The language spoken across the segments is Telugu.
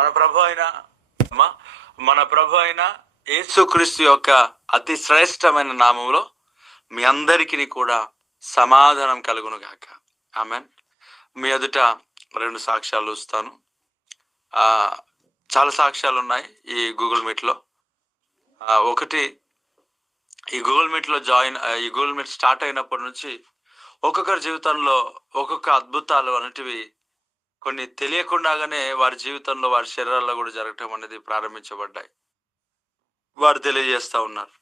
మన ప్రభు అయిన మన ప్రభు అయిన యేసుక్రీస్తు యొక్క అతి శ్రేష్టమైన నామంలో మీ అందరికీ కూడా సమాధానం కలుగును గాక. ఆమెన్. మీ ఎదుట 2 సాక్ష్యాలు ఇస్తాను. చాలా సాక్ష్యాలు ఉన్నాయి ఈ గూగుల్ మీట్లో. ఒకటి, ఈ గూగుల్ మీట్ స్టార్ట్ అయినప్పటి నుంచి ఒక్కొక్కరి జీవితంలో ఒక్కొక్క అద్భుతాలు అనేటివి కొన్ని తెలియకుండానే వారి జీవితంలో, వారి శరీరాల్లో కూడా జరగటం అనేది ప్రారంభించబడ్డాయి. వారు తెలియజేస్తా ఉన్నారు.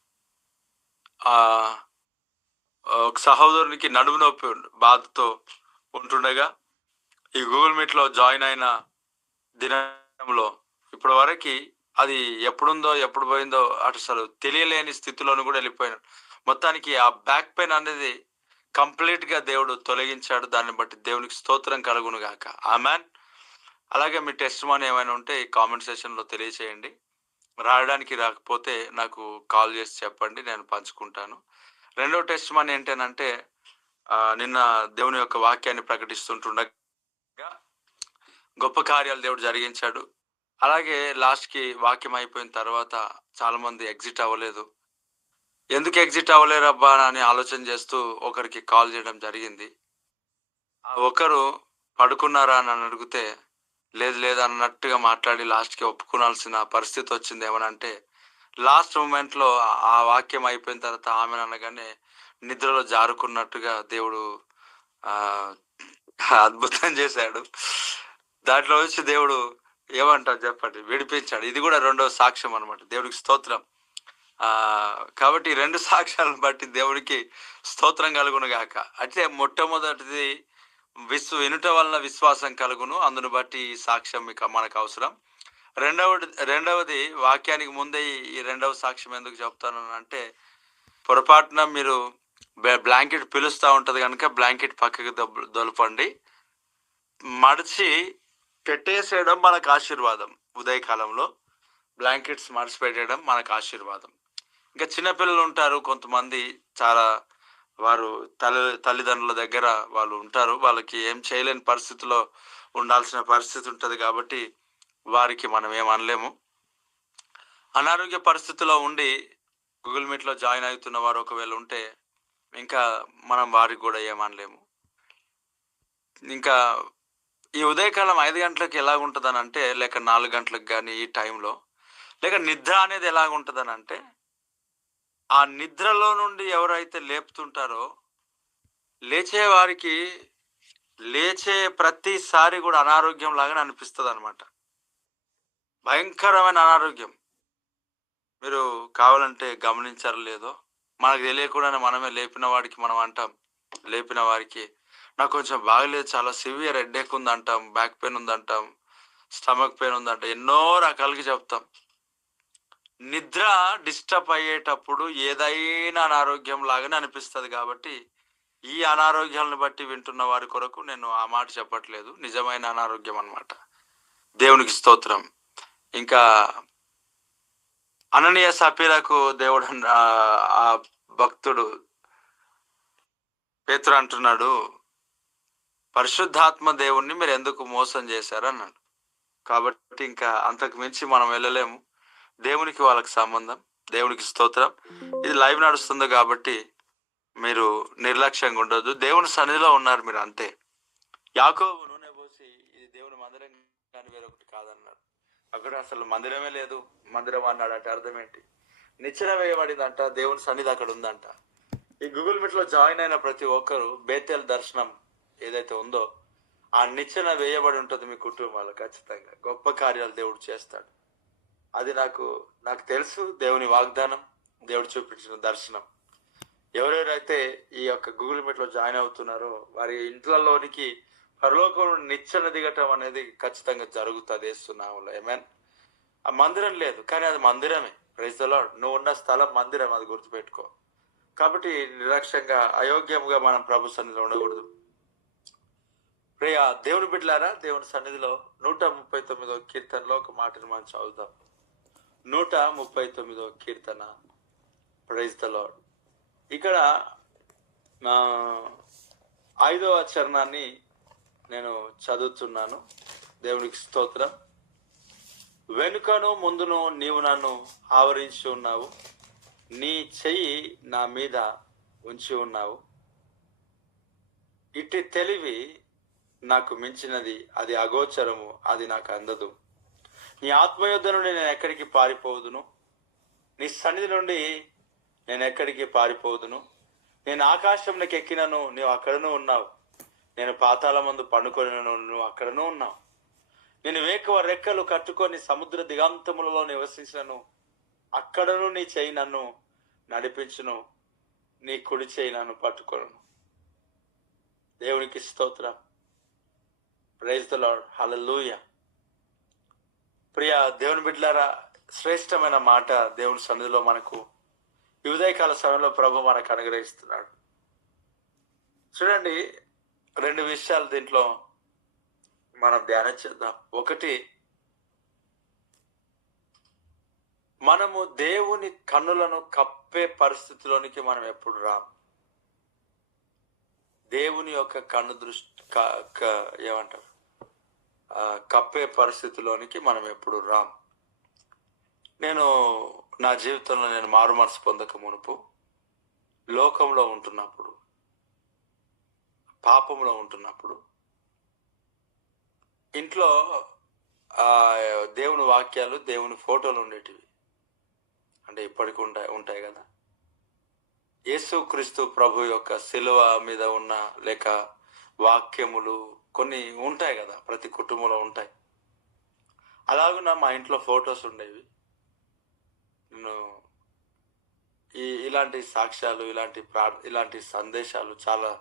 ఒక సహోదరునికి నడుము నొప్పి బాధతో ఉంటుండగా ఈ గూగుల్ మీట్లో జాయిన్ అయిన దినంలో ఇప్పటి వరకు అది ఎప్పుడుందో ఎప్పుడు పోయిందో అసలు తెలియలేని స్థితిలోనూ కూడా వెళ్ళిపోయినాడు. మొత్తానికి ఆ బ్యాక్ పెయిన్ అనేది కంప్లీట్ గా దేవుడు తొలగించాడు. దాన్ని బట్టి దేవునికి స్తోత్రం కలుగును గాక. ఆమెన్. అలాగే మీ టెస్ట్ మనీ ఏమైనా ఉంటే ఈ కామెంట్ సెషన్ లో తెలియచేయండి. రాయడానికి రాకపోతే నాకు కాల్ చేసి చెప్పండి, నేను పంచుకుంటాను. రెండో టెస్ట్ మనీ ఏంటంటే, నిన్న దేవుని యొక్క వాక్యాన్ని ప్రకటిస్తుంటుండగా గొప్ప కార్యాలు దేవుడు జరిగించాడు. అలాగే లాస్ట్ కి వాక్యం అయిపోయిన తర్వాత చాలా మంది ఎగ్జిట్ అవ్వలేదు. ఎందుకు ఎగ్జిట్ అవ్వలేరబ్బా అని ఆలోచన చేస్తూ ఒకరికి కాల్ చేయడం జరిగింది. ఒకరు పడుకున్నారా అని అడిగితే లేదు అన్నట్టుగా మాట్లాడి లాస్ట్కి ఒప్పుకోవాల్సిన పరిస్థితి వచ్చింది. ఏమనంటే లాస్ట్ మూమెంట్ లో ఆ వాక్యం అయిపోయిన తర్వాత ఆమె అనగానే నిద్రలో జారుకున్నట్టుగా దేవుడు అద్భుతం చేశాడు. దాంట్లో వచ్చి దేవుడు ఏమంటారు చెప్పండి, విడిపించాడు. ఇది కూడా 2వ సాక్ష్యం అనమాట. దేవుడికి స్తోత్రం. కాబట్టి 2 సాక్ష్యాలను బట్టి దేవుడికి స్తోత్రం కలుగును గాక. అంటే మొట్టమొదటిది వినుట వలన విశ్వాసం కలుగును, అందును బట్టి ఈ సాక్ష్యం మనకు అవసరం. రెండవది వాక్యానికి ముందే ఈ 2వ సాక్ష్యం ఎందుకు చెప్తాను అంటే, పొరపాటున మీరు బ్లాంకెట్ పిలుస్తూ ఉంటది కనుక బ్లాంకెట్ పక్కకి దొలపండి. మడిచి పెట్టేసేయడం మనకు ఆశీర్వాదం. ఉదయకాలంలో బ్లాంకెట్స్ మడిచి పెట్టేయడం మనకు ఆశీర్వాదం. ఇంకా చిన్నపిల్లలు ఉంటారు కొంతమంది, చాలా వారు తల్లిదండ్రుల దగ్గర వాళ్ళు ఉంటారు. వాళ్ళకి ఏం చేయలేని పరిస్థితిలో ఉండాల్సిన పరిస్థితి ఉంటుంది కాబట్టి వారికి మనం ఏం అనలేము. అనారోగ్య పరిస్థితిలో ఉండి గూగుల్ మీట్లో జాయిన్ అవుతున్న వారు ఒకవేళ ఉంటే ఇంకా మనం వారికి కూడా ఏమనలేము. ఇంకా ఈ ఉదయకాలం 5 గంటలకు ఎలాగుంటుందని అంటే, లేక 4 గంటలకు కానీ ఈ టైంలో, లేక నిద్ర అనేది ఎలాగుంటుందని అంటే, ఆ నిద్రలో నుండి ఎవరైతే లేపుతుంటారో లేచే వారికి లేచే ప్రతిసారి కూడా అనారోగ్యం లాగానే అనిపిస్తుంది అనమాట. భయంకరమైన అనారోగ్యం. మీరు కావాలంటే గమనించారో లేదో, మనకు తెలియకుండానే మనమే లేపిన వాడికి మనం అంటాం, లేపిన వారికి నాకు కొంచెం బాగలేదు, చాలా సివియర్ హెడేక్ ఉంది అంటాం, బ్యాక్ పెయిన్ ఉందంటాం, స్టమక్ పెయిన్ ఉందంటాం, ఎన్నో రకాలుగా చెప్తాం. నిద్ర డిస్టర్బ్ అయ్యేటప్పుడు ఏదైనా అనారోగ్యం లాగానే అనిపిస్తుంది. కాబట్టి ఈ అనారోగ్యాలను బట్టి వింటున్న వారి కొరకు నేను ఆ మాట చెప్పట్లేదు, నిజమైన అనారోగ్యం అన్నమాట. దేవునికి స్తోత్రం. ఇంకా అననీయ సఫీరకు దేవుడు, ఆ భక్తుడు పేతురు అంటున్నాడు, పరిశుద్ధాత్మ దేవుణ్ణి మీరు ఎందుకు మోసం చేశారు అన్నాడు. కాబట్టి ఇంకా అంతకు మించి మనం వెళ్ళలేము. దేవునికి వాళ్ళకి సంబంధం. దేవునికి స్తోత్రం. ఇది లైవ్ నడుస్తుంది కాబట్టి మీరు నిర్లక్ష్యంగా ఉండొద్దు. దేవుని సన్నిధిలో ఉన్నారు మీరు, అంతే. యాకోబు నూనె పోసి ఇది దేవుని మందిరం కానీ వేరొకటి కాదన్నాడు. అక్కడ అసలు మందిరమే లేదు, మందిరం అన్నాడు అంటే అర్థం ఏంటి? నిచ్చెన వేయబడిందంట, దేవుని సన్నిధి అక్కడ ఉందంట. ఈ గూగుల్ మీట్ లో జాయిన్ అయిన ప్రతి ఒక్కరు బేతేల్ దర్శనం ఏదైతే ఉందో ఆ నిచ్చెన వేయబడి ఉంటుంది మీ కుటుంబాలు. ఖచ్చితంగా గొప్ప కార్యాలు దేవుడు చేస్తాడు. అది నాకు తెలుసు. దేవుని వాగ్దానం, దేవుడు చూపించిన దర్శనం. ఎవరెవరైతే ఈ యొక్క గూగుల్ మీట్ లో జాయిన్ అవుతున్నారో వారి ఇంట్లలోనికి పరలోకం నిచ్చెన దిగటం అనేది ఖచ్చితంగా జరుగుతుంది యేసునామములో. ఆమేన్. ఆ మందిరం లేదు కానీ అది మందిరమే. Praise the lord. నువ్వు ఉన్న స్థలం మందిరం, అది గుర్తుపెట్టుకో. కాబట్టి నిర్లక్ష్యంగా అయోగ్యంగా మనం ప్రభు సన్నిధిలో ఉండకూడదు. ప్రియ దేవుని బిడ్డలారా, దేవుని సన్నిధిలో 139వ కీర్తనలో ఒక మాటను మనం చదువుదాం. 139వ కీర్తన. Praise the lord. ఇక్కడ 5వ చరణాన్ని నేను చదువుతున్నాను. దేవునికి స్తోత్రం. వెనుకను ముందును నీవు నన్ను ఆవరించి ఉన్నావు, నీ చెయ్యి నా మీద ఉంచి ఉన్నావు. ఇట్టి తెలివి నాకు మించినది, అది అగోచరము, అది నాకు అందదు. నీ ఆత్మయుద్ధ నుండి నేను ఎక్కడికి పారిపోదును? నీ సన్నిధి నుండి నేను ఎక్కడికి పారిపోదును? నేను ఆకాశంలోకి ఎక్కినను, నీవు అక్కడనూ ఉన్నావు. నేను పాతాళమందు పండుకొనినను, నువ్వు అక్కడనూ ఉన్నావు. నేను వేకువ రెక్కలు కట్టుకొని సముద్ర దిగాంతములలో నివసించినను, అక్కడను నీ చేయి నన్ను నడిపించును, నీ కుడి చేయి నన్ను పట్టుకొను. దేవునికి స్తోత్రం. Praise the lord. హల్లెలూయా. ప్రియ దేవుని బిడ్డలారా, శ్రేష్టమైన మాట దేవుని సన్నిధిలో మనకు ఈ ఉదయకాల సమయంలో ప్రభు మనకు అనుగ్రహిస్తున్నాడు. చూడండి, 2 విషయాలు దీంట్లో మనం ధ్యానం చేద్దాం. ఒకటి, మనము దేవుని కన్నులను కప్పే పరిస్థితిలోనికి మనం ఎప్పుడు రాం. దేవుని యొక్క కన్ను దృష్టి ఏమంటారు, కప్పే పరిస్థితిలోనికి మనం ఎప్పుడు రాం. నేను నా జీవితంలో నేను మారు మనసు పొందక మునుపు లోకంలో ఉంటున్నప్పుడు, పాపంలో ఉంటున్నప్పుడు, ఇంట్లో దేవుని వాక్యాలు, దేవుని ఫోటోలు ఉండేటివి. అంటే ఇప్పటికి ఉంటాయి కదా. యేసుక్రీస్తు ప్రభు యొక్క శిలువ మీద ఉన్న లేక వాక్యములు కొన్ని ఉంటాయి కదా, ప్రతి కుటుంబంలో ఉంటాయి. అలాగున్నా మా ఇంట్లో ఫొటోస్ ఉండేవి. నేను ఇలాంటి సాక్ష్యాలు, ఇలాంటి సందేశాలు చాలా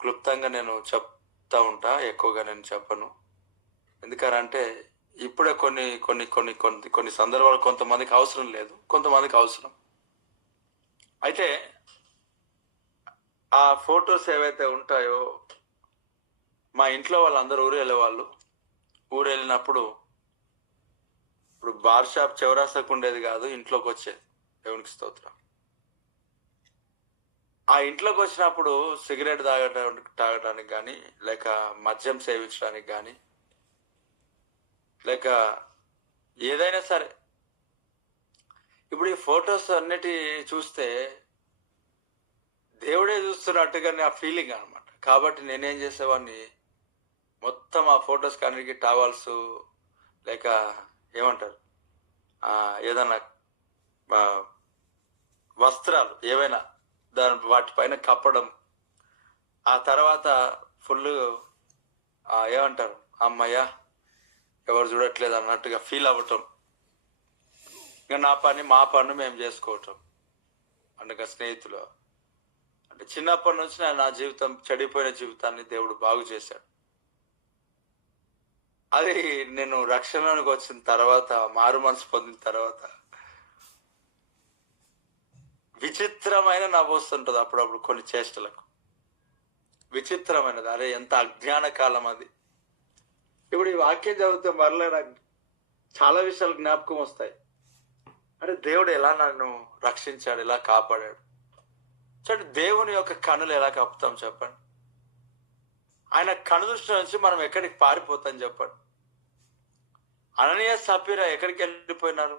క్లుప్తంగా నేను చెప్తా ఉంటా, ఎక్కువగా నేను చెప్పను. ఎందుకంటే ఇప్పుడే కొన్ని కొన్ని కొన్ని కొన్ని కొన్ని సందర్భాలు కొంతమందికి అవసరం లేదు, కొంతమందికి అవసరం. అయితే ఆ ఫొటోస్ ఏవైతే ఉంటాయో, మా ఇంట్లో వాళ్ళందరూ ఊరు వెళ్ళేవాళ్ళు. ఊరు వెళ్ళినప్పుడు ఇప్పుడు బార్ షాప్ చౌరాసాకు ఉండేది కాదు, ఇంట్లోకి వచ్చేది. దేవునికి స్తోత్రం. ఆ ఇంట్లోకి వచ్చినప్పుడు సిగరెట్ తాగడానికి కానీ, లేక మద్యం సేవించడానికి కానీ, లేక ఏదైనా సరే, ఇప్పుడు ఈ ఫొటోస్ అన్నిటి చూస్తే దేవుడే చూస్తున్నట్టుగా ఆ ఫీలింగ్ అనమాట. కాబట్టి నేనేం చేసేవాడిని, మొత్తం ఆ ఫొటోస్ అన్నిటికీ టవల్స్ లేక ఏమంటారు, ఏదన్నా వస్త్రాలు ఏవైనా వాటిపైన కప్పడం. ఆ తర్వాత ఫుల్ ఏమంటారు, అమ్మయ్యా ఎవరు చూడట్లేదు అన్నట్టుగా ఫీల్ అవ్వటం. ఇంకా మా పని మేము చేసుకోవటం. అంటే స్నేహితులు, అంటే చిన్నప్పటి నుంచి నా జీవితం, చెడిపోయిన జీవితాన్ని దేవుడు బాగు చేశాడు. అది నేను రక్షణలోకి వచ్చిన తర్వాత, మారు మనసు పొందిన తర్వాత విచిత్రమైన నవ్వు వస్తుంటుంది అప్పుడప్పుడు కొన్ని చేష్టలకు. విచిత్రమైనది. అరే ఎంత అజ్ఞాన కాలం అది. ఇప్పుడు ఈ వాక్యం చదివితే మరలా నాకు చాలా విషయాలు జ్ఞాపకం వస్తాయి. అంటే దేవుడు ఎలా నన్ను రక్షించాడు, ఎలా కాపాడాడు. చూడండి, దేవుని యొక్క కన్నులు ఎలా కప్పుతాం చెప్పండి. ఆయన కను దృష్టి నుంచి మనం ఎక్కడికి పారిపోతాం చెప్పండి. అననీయ సఫీరా ఎక్కడికి వెళ్ళిపోయినారు?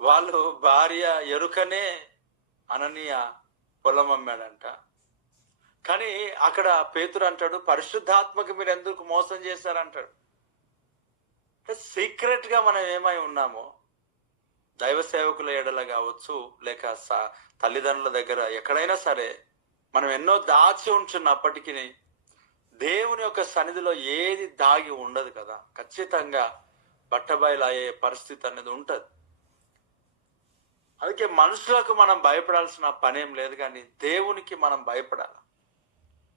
వాళ్ళు భార్య ఎరుకనే అననీయ పొలం అమ్మాడంట. కానీ అక్కడ పేతురు అంటాడు, పరిశుద్ధాత్మకు మీరు ఎందుకు మోసం చేశారంటాడు. సీక్రెట్ గా మనం ఏమై ఉన్నామో, దైవ సేవకుల ఎడల కావచ్చు, లేక తల్లిదండ్రుల దగ్గర ఎక్కడైనా సరే, మనం ఎన్నో దాచి ఉంచున్నప్పటికీ దేవుని యొక్క సన్నిధిలో ఏది దాగి ఉండదు కదా. ఖచ్చితంగా బట్టబయలు అయ్యే పరిస్థితి అనేది ఉంటది. అందుకే మనుషులకు మనం భయపడాల్సిన పనేం లేదు, కానీ దేవునికి మనం భయపడాలి.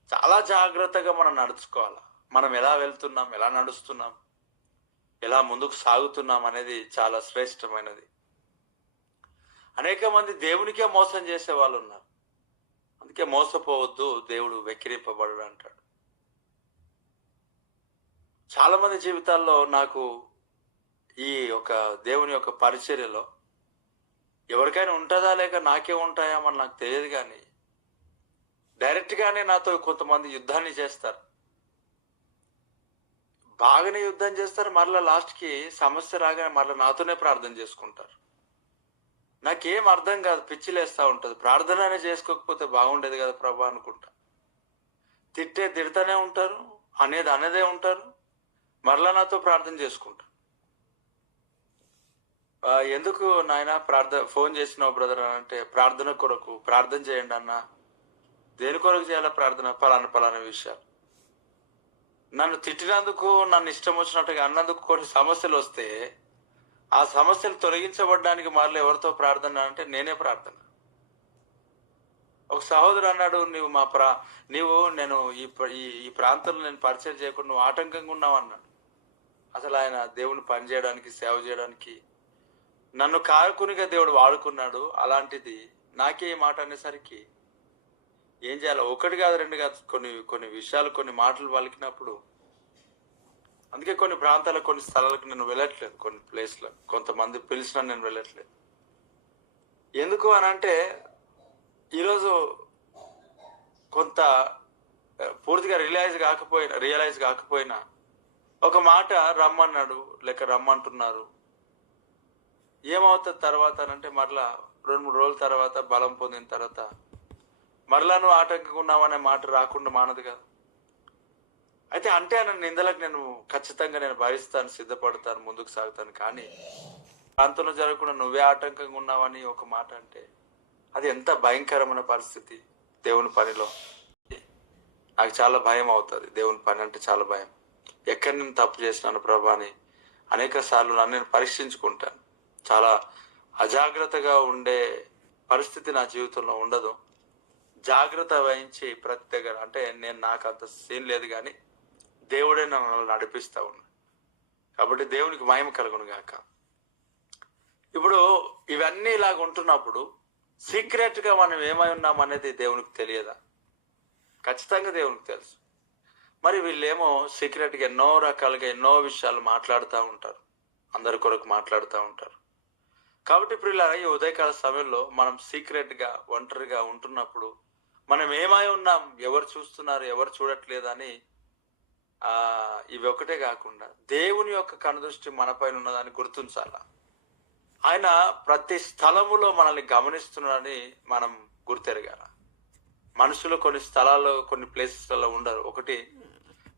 చాలా జాగ్రత్తగా మనం నడుచుకోవాలి. మనం ఎలా వెళ్తున్నాం, ఎలా నడుస్తున్నాం, ఎలా ముందుకు సాగుతున్నాం అనేది చాలా శ్రేష్టమైనది. అనేక మంది దేవునికే మోసం చేసే వాళ్ళు ఉన్నారు. అందుకే మోసపోవద్దు, దేవుడు వెక్కిరింపబడు అంటాడు. చాలా మంది జీవితాల్లో నాకు ఈ యొక్క దేవుని యొక్క పరిచర్యలో ఎవరికైనా ఉంటుందా లేక నాకే ఉంటాయా అని నాకు తెలియదు, కానీ డైరెక్ట్ గానే నాతో కొంతమంది యుద్ధాన్ని చేస్తారు. బాగానే యుద్ధం చేస్తారు, మరలా లాస్ట్కి సమస్య రాగానే మరలా నాతోనే ప్రార్థన చేసుకుంటారు. నాకేం అర్థం కాదు, పిచ్చిలేస్తా ఉంటుంది. ప్రార్థననే చేసుకోకపోతే బాగుండేది కదా ప్రభా అనుకుంటా. తిడతానే ఉంటారు, అనేదే ఉంటారు, మరలా నాతో ప్రార్థన చేసుకుంటారు. ఎందుకు నాయన ఫోన్ చేసినావు బ్రదర్ అని అంటే, ప్రార్థన కొరకు ప్రార్థన చేయండి అన్న. దేని కొరకు చేయాలా ప్రార్థన? పలానా విషయాలు. నన్ను తిట్టినందుకు, నన్ను ఇష్టం వచ్చినట్టుగా అన్నందుకు కొన్ని సమస్యలు వస్తే, ఆ సమస్యలు తొలగించబడడానికి మరలా ఎవరితో ప్రార్థన అంటే నేనే ప్రార్థన. ఒక సహోదరు అన్నాడు, నేను ఈ ప్రాంతంలో నేను పరిచయం చేయకుండా నువ్వు ఆటంకంగా ఉన్నావు అన్నాడు. అసలు ఆయన దేవుని పని చేయడానికి, సేవ చేయడానికి నన్ను కారుకునిగా దేవుడు వాడుకున్నాడు. అలాంటిది నాకే ఈ మాట అనేసరికి ఏం చేయాలి? ఒకటి కాదు, రెండు కాదు, కొన్ని విషయాలు, కొన్ని మాటలు పలికినప్పుడు, అందుకే కొన్ని ప్రాంతాలకు, కొన్ని స్థలాలకు నేను వెళ్ళట్లేదు. కొన్ని ప్లేస్లకు కొంతమంది పిలిచినా నేను వెళ్ళట్లేదు. ఎందుకు అని అంటే, ఈరోజు కొంత పూర్తిగా రియలైజ్ కాకపోయినా ఒక మాట రమ్మన్నాడు, లేక రమ్మంటున్నారు, ఏమవుతుంది తర్వాత అంటే, మరలా 2-3 రోజుల తర్వాత బలం పొందిన తర్వాత మరలా నువ్వు ఆటంకంగా ఉన్నావనే మాట రాకుండా మానదు కదా. అయితే అంటే నన్ను నిందలకు నేను ఖచ్చితంగా భరిస్తాను, సిద్ధపడతాను, ముందుకు సాగుతాను. కానీ ప్రాంతంలో జరగకుండా నువ్వే ఆటంకంగా ఉన్నావని ఒక మాట అంటే, అది ఎంత భయంకరమైన పరిస్థితి. దేవుని పనిలో నాకు చాలా భయం అవుతుంది. దేవుని పని అంటే చాలా భయం. ఎక్కడ నేను తప్పు చేసినాను ప్రభా అని అనేక సార్లు నన్ను నేను పరీక్షించుకుంటాను. చాలా అజాగ్రత్తగా ఉండే పరిస్థితి నా జీవితంలో ఉండదు. జాగ్రత్త వహించి ప్రతి దగ్గర, అంటే నాకు అంత సీన్ లేదు, కానీ దేవుడే నన్ను నడిపిస్తా ఉన్నాడు. కాబట్టి దేవునికి మహిమ కలుగును గాక. ఇప్పుడు ఇవన్నీ ఇలాగ ఉంటున్నప్పుడు సీక్రెట్గా మనం ఏమై ఉన్నాం అనేది దేవునికి తెలియదా? ఖచ్చితంగా దేవునికి తెలుసు. మరి వీళ్ళేమో సీక్రెట్గా ఎన్నో రకాలుగా ఎన్నో విషయాలు మాట్లాడుతూ ఉంటారు, అందరి కొరకు మాట్లాడుతూ ఉంటారు. కాబట్టి ఇప్పుడు ఇలా ఈ ఉదయకాల సమయంలో మనం సీక్రెట్గా ఒంటరిగా ఉంటున్నప్పుడు మనం ఏమై ఉన్నాం, ఎవరు చూస్తున్నారు, ఎవరు చూడట్లేదని ఇవి ఒకటే కాకుండా దేవుని యొక్క కనుదృష్టి మన పైన ఉన్నదాన్ని గుర్తించాల. ఆయన ప్రతి స్థలములో మనల్ని గమనిస్తున్నాడని మనం గుర్తెరగాల. మనుషులు కొన్ని స్థలాల్లో, కొన్ని ప్లేసెస్లలో ఉండరు. ఒకటి,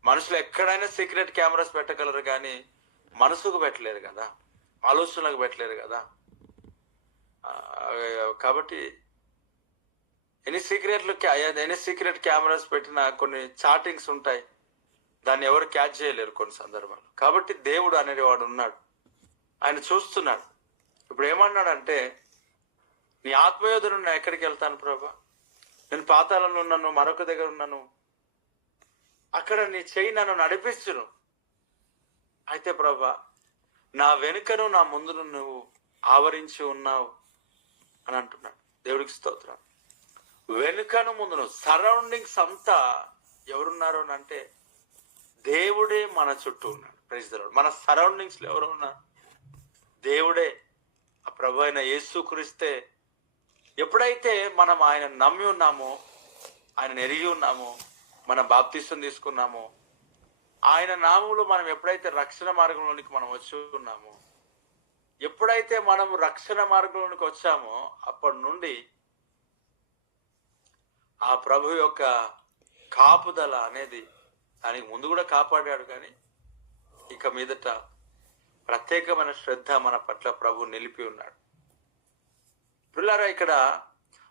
మనుషులు ఎక్కడైనా సీక్రెట్ కెమెరాస్ పెట్టగలరు, కానీ మనసుకు పెట్టలేరు కదా, ఆలోచనలకు పెట్టలేరు కదా. కాబట్టి ఎన్ని సీక్రెట్ కెమెరాస్ పెట్టినా కొన్ని చాటింగ్స్ ఉంటాయి, దాన్ని ఎవరు క్యాచ్ చేయలేరు కొన్ని సందర్భాలు. కాబట్టి దేవుడు అనేవాడు ఉన్నాడు, ఆయన చూస్తున్నాడు. ఇప్పుడు ఏమన్నాడంటే, నీ ఆత్మయోధుడు నేను ఎక్కడికి వెళ్తాను ప్రభా? నేను పాతాళంలో ఉన్నాను, మరొక దగ్గర ఉన్నాను, అక్కడ నీ చెయ్యి నన్ను నడిపిస్తును. అయితే ప్రభా, నా వెనుకను నా ముందును నువ్వు ఆవరించి ఉన్నావు అని అంటున్నాడు. దేవుడికి స్తోత్రం. వెనుకను ముందును, సరౌండింగ్స్ అంతా ఎవరున్నారు అని అంటే దేవుడే మన చుట్టూ ఉన్నాడు. Praise the lord. మన సరౌండింగ్స్ లో ఎవరు ఉన్నారు? దేవుడే. ఆ ప్రభు అయిన యేసుక్రీస్తే. ఎప్పుడైతే మనం ఆయన నమ్మి ఉన్నామో, ఆయన ఎరిగి ఉన్నామో, మన బాప్తిసం తీసుకున్నామో, ఆయన నామంలో మనం ఎప్పుడైతే రక్షణ మార్గంలోనికి మనం వచ్చి ఉన్నామో, ఎప్పుడైతే మనం రక్షణ మార్గంలోనికి వచ్చామో, అప్పటి నుండి ఆ ప్రభు యొక్క కాపుదల అనేది, దానికి ముందు కూడా కాపాడాడు, కానీ ఇక మీదట ప్రత్యేకమైన శ్రద్ధ మన పట్ల ప్రభు నిలిపి ఉన్నాడు. పిల్లరా, ఇక్కడ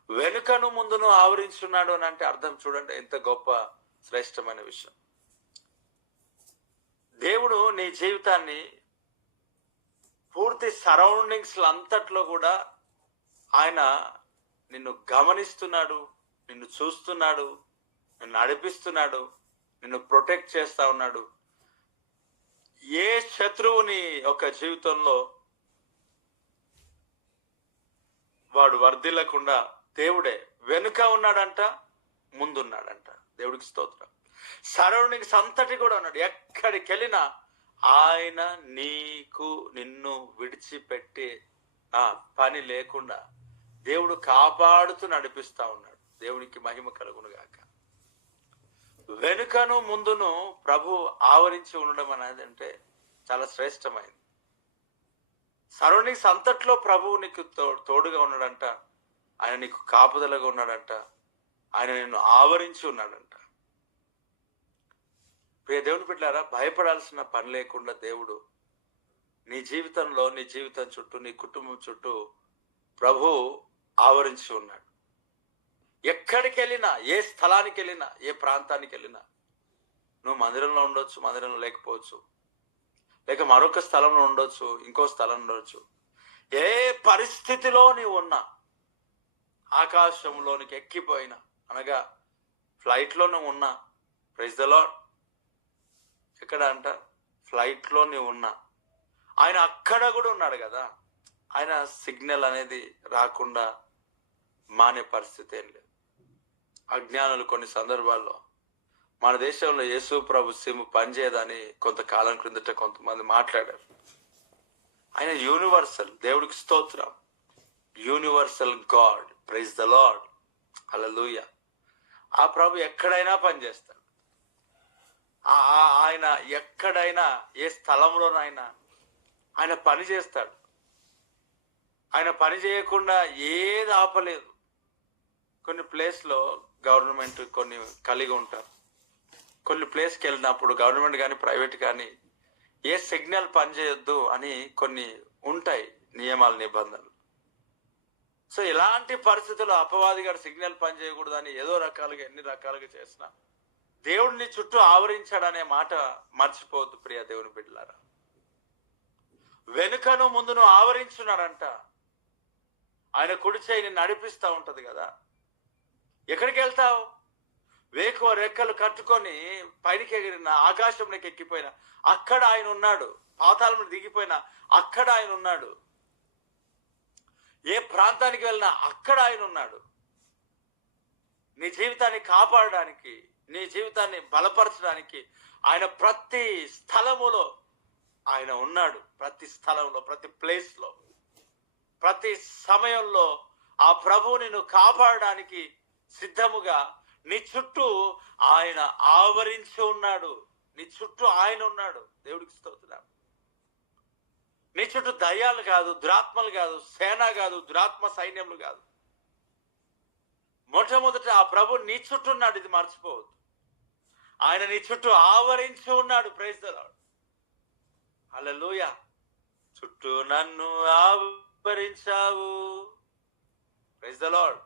వెనుకను ముందును ఆవరించున్నాడు అని అంటే అర్థం చూడండి, ఎంత గొప్ప శ్రేష్టమైన విషయం. దేవుడు నీ జీవితాన్ని పూర్తి సరౌండింగ్స్ అంతట్లో కూడా ఆయన నిన్ను గమనిస్తున్నాడు, నిన్ను చూస్తున్నాడు, నిన్ను నడిపిస్తున్నాడు, నిన్ను ప్రొటెక్ట్ చేస్తా ఉన్నాడు. ఏ శత్రువుని ఒక జీవితంలో వాడు వర్ధిల్లకుండా దేవుడే వెనుక ఉన్నాడంట, ముందున్నాడంట. దేవుడికి స్తోత్రం. సరౌండింగ్స్ అంతటి కూడా ఉన్నాడు. ఎక్కడికి వెళ్ళినా ఆయన నిన్ను విడిచిపెట్టి పని లేకుండా దేవుడు కాపాడుతూ నడిపిస్తా ఉన్నాడు. దేవునికి మహిమ కలుగును గాక. వెనుకను ముందును ప్రభు ఆవరించి ఉండడం అనేది అంటే చాలా శ్రేష్టమైంది. సరౌండింగ్స్ అంతట్లో ప్రభువు నీకు తోడుగా ఉన్నాడంట. ఆయన నీకు కాపుదలగా ఉన్నాడంట. ఆయన నిన్ను ఆవరించి ఉన్నాడంట. ప్రియ దేవుని బిడ్డలారా, భయపడాల్సిన పని లేకుండా దేవుడు నీ జీవితంలో, నీ జీవితం చుట్టూ, నీ కుటుంబం చుట్టూ ప్రభు ఆవరించి ఉన్నాడు. ఎక్కడికి వెళ్ళినా, ఏ స్థలానికి వెళ్ళినా, ఏ ప్రాంతానికి వెళ్ళినా, నువ్వు మందిరంలో ఉండొచ్చు, మందిరంలో లేకపోవచ్చు, లేక మరొక స్థలంలో ఉండొచ్చు, ఇంకో స్థలంలో ఉండొచ్చు. ఏ పరిస్థితిలో నీవు ఉన్నా, ఆకాశంలోనికి ఎక్కిపోయినా, అనగా ఫ్లైట్లో నువ్వు ఉన్నా, ప్రైజ్ ద లార్డ్, ఎక్కడ అంట ఫ్లైట్లో నువ్వు ఉన్నా, ఆయన అక్కడ కూడా ఉన్నాడు కదా. ఆయన సిగ్నల్ అనేది రాకుండా మానే పరిస్థితి ఏం లేదు. అజ్ఞానులు కొన్ని సందర్భాల్లో మన దేశంలో యేసు ప్రభు సిమ్ పనిచేయదని కొంతకాలం క్రిందట కొంతమంది మాట్లాడారు. ఆయన యూనివర్సల్, దేవుడికి స్తోత్రం, universal God, praise the lord, hallelujah. ఆ ప్రభు ఎక్కడైనా పనిచేస్తాడు. ఆయన ఎక్కడైనా, ఏ స్థలంలోనైనా ఆయన పని చేస్తాడు. ఆయన పని చేయకుండా ఏది ఆపలేదు. కొన్ని ప్లేస్లో గవర్నమెంట్ కొన్ని కలిగి ఉంటారు. కొన్ని ప్లేస్కి వెళ్ళినప్పుడు గవర్నమెంట్ కానీ ప్రైవేట్ కానీ ఏ సిగ్నల్ పనిచేయొద్దు అని కొన్ని ఉంటాయి నియమాలు, నిబంధనలు. సో ఇలాంటి పరిస్థితుల్లో అపవాది గారు సిగ్నల్ పని చేయకూడదని ఏదో రకాలుగా, ఎన్ని రకాలుగా చేసినా దేవుడిని చుట్టూ ఆవరించాడనే మాట మర్చిపోవద్దు ప్రియ దేవుని బిడ్డలారా. వెనుకను ముందును ఆవరించున్నాడంట. ఆయన కుడి చేయిని నడిపిస్తూ ఉంటది కదా. ఎక్కడికి వెళ్తావు? వేకువ రెక్కలు కట్టుకొని పైకి ఎగిరిన, ఆకాశంలోకి ఎక్కిపోయినా అక్కడ ఆయన ఉన్నాడు. పాతాళంలో దిగిపోయినా అక్కడ ఆయన ఉన్నాడు. ఏ ప్రాంతానికి వెళ్ళినా అక్కడ ఆయన ఉన్నాడు. నీ జీవితాన్ని కాపాడడానికి, నీ జీవితాన్ని బలపరచడానికి ఆయన ప్రతి స్థలములో ఆయన ఉన్నాడు. ప్రతి స్థలంలో, ప్రతి ప్లేస్లో, ప్రతి సమయంలో ఆ ప్రభువు నిన్ను కాపాడడానికి సిద్ధముగా నీ చుట్టూ ఆయన ఆవరించి ఉన్నాడు. నీ చుట్టూ ఆయన ఉన్నాడు. దేవుడికి స్తోత్రం. నీ చుట్టూ దయ్యాలు కాదు, దురాత్మలు కాదు, సేన కాదు, దురాత్మ సైన్యములు కాదు. మొట్టమొదట ఆ ప్రభు నీ చుట్టూ ఉన్నాడు, ఇది మర్చిపోవద్దు. ఆయన నీ చుట్టూ ఆవరించి ఉన్నాడు. ప్రైజ్ ద లార్డ్, హల్లెలూయా. చుట్టూ నన్ను ఆవరించావు, ప్రైజ్ ద లార్డ్.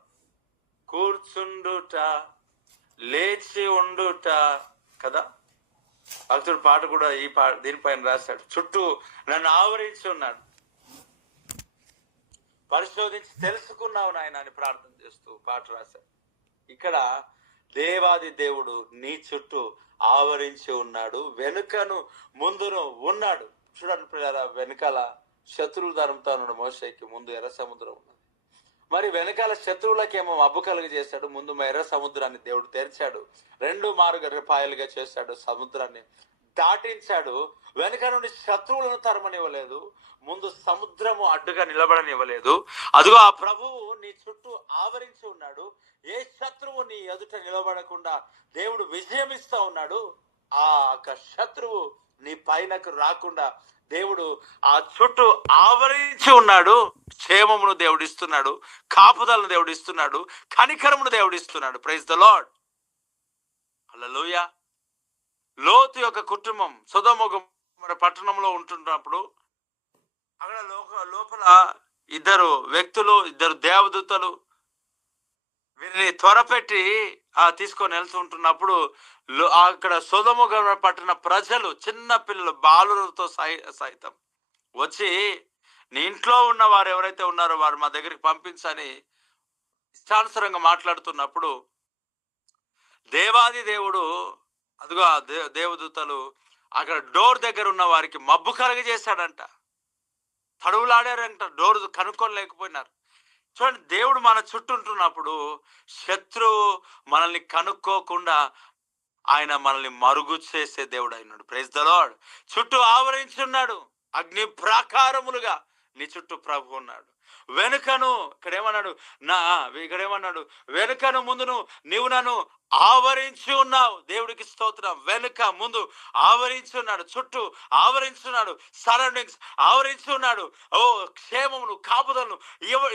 కూర్చుండుట, లేచి ఉండుట కదా. భక్తుడు పాట కూడా దీనిపైన రాశాడు. చుట్టూ నన్ను ఆవరించి ఉన్నాడు, పరిశోధించి తెలుసుకున్నావు నాయన అని ప్రార్థన చేస్తూ పాట రాశాడు. ఇక్కడ దేవాది దేవుడు నీ చుట్టూ ఆవరించి ఉన్నాడు, వెనుకను ముందును ఉన్నాడు. చూడండి పిల్లరా, వెనకాల శత్రువులు ధరంతో ఉన్నాడు. మోషేకి ముందు ఎర్ర సముద్రం ఉన్నది. మరి వెనకాల శత్రువులకేమో మబ్బు కలుగ చేశాడు. ముందు ఎర్ర సముద్రాన్ని దేవుడు తెరిచాడు, 2 మారుపాయలుగా చేశాడు, సముద్రాన్ని దాటించాడు. వెనక నుండి శత్రువులను తరమనివ్వలేదు, ముందు సముద్రము అడ్డుగా నిలబడనివ్వలేదు. అదిగో ఆ ప్రభువు నీ చుట్టూ ఆవరించి ఉన్నాడు. ఏ శత్రువు నీ ఎదుట నిలబడకుండా దేవుడు విజయం ఇస్తా ఉన్నాడు. ఆ శత్రువు నీ పైనకు రాకుండా దేవుడు ఆ చుట్టూ ఆవరించి ఉన్నాడు. క్షేమమును దేవుడు ఇస్తున్నాడు, కాపుదలను దేవుడు ఇస్తున్నాడు, కనికరమును దేవుడు ఇస్తున్నాడు. ప్రైజ్ ద లార్డ్, హల్లెలూయా. లోతు యొక్క కుటుంబం సొదొమ గొమొర్రా పట్టణంలో ఉంటున్నప్పుడు అక్కడ లోపల 2 వ్యక్తులు, 2 దేవదూతలు వీరిని త్వరపెట్టి తీసుకొని వెళ్తుంటున్నప్పుడు అక్కడ సొదొమ గొమొర్రా పట్టణ ప్రజలు, చిన్న పిల్లలు, బాలులతో సైతం వచ్చి నీ ఇంట్లో ఉన్న వారు ఎవరైతే ఉన్నారో వారు మా దగ్గరికి పంపించని ఇష్టానుసారంగా మాట్లాడుతున్నప్పుడు దేవాది దేవుడు అదిగో ఆ దేవదూతలు అక్కడ డోర్ దగ్గర ఉన్న వారికి మబ్బు కలగజేశాడంట. తడువులాడారంట, డోర్ కనుక్కోలేకపోయినారు. చూడండి, దేవుడు మన చుట్టూ ఉంటున్నప్పుడు శత్రువు మనల్ని కనుక్కోకుండా ఆయన మనల్ని మరుగు చేసే దేవుడు అయినాడు. Praise the lord. చుట్టూ ఆవరించి ఉన్నాడు, అగ్ని ప్రాకారములుగా నీ చుట్టూ ప్రభు ఉన్నాడు. వెనుకను ఇక్కడేమన్నాడు, ఇక్కడేమన్నాడు, వెనుకను ముందును నీవు నన్ను ఆవరించి ఉన్నావు. దేవుడికి స్తోత్రం. వెనుక ముందు ఆవరించి ఉన్నాడు, చుట్టూ ఆవరించున్నాడు, సరౌండింగ్స్ ఆవరించి ఉన్నాడు. ఓ క్షేమమును కాపుదలను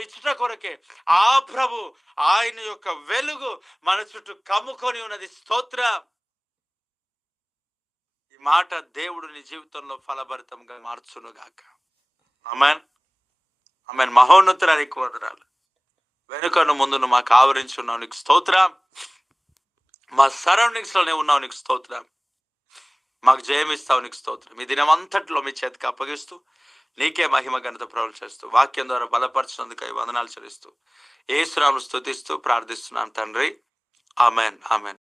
ఇచ్చుట కొరకే ఆ ప్రభు ఆయన యొక్క వెలుగు మన చుట్టూ కమ్ముకొని ఉన్నది. స్తోత్రం. ఈ మాట దేవుడు నీ జీవితంలో ఫలభరితంగా మార్చునుగాక. ఆమేన్, ఆమేన్. మహోన్నతురానికి వందనాలు. వెనుకను ముందును మాకు ఆవరించున్నావు, నీకు స్తోత్రం. మా సరౌండింగ్స్ లోనే ఉన్నావు, నీకు స్తోత్రం. మాకు జయమిస్తావు, నీకు స్తోత్రం. ఈ దినం అంతట్లో మీ చేతికి అప్పగిస్తూ నీకే మహిమ ఘనత ప్రభులు చేస్తూ వాక్యం ద్వారా బలపరిచినందుకు వందనాలు చెల్లిస్తూ యేసు నామములో స్తుతిస్తూ ప్రార్థిస్తున్నాను తండ్రి. ఆమేన్, ఆమేన్.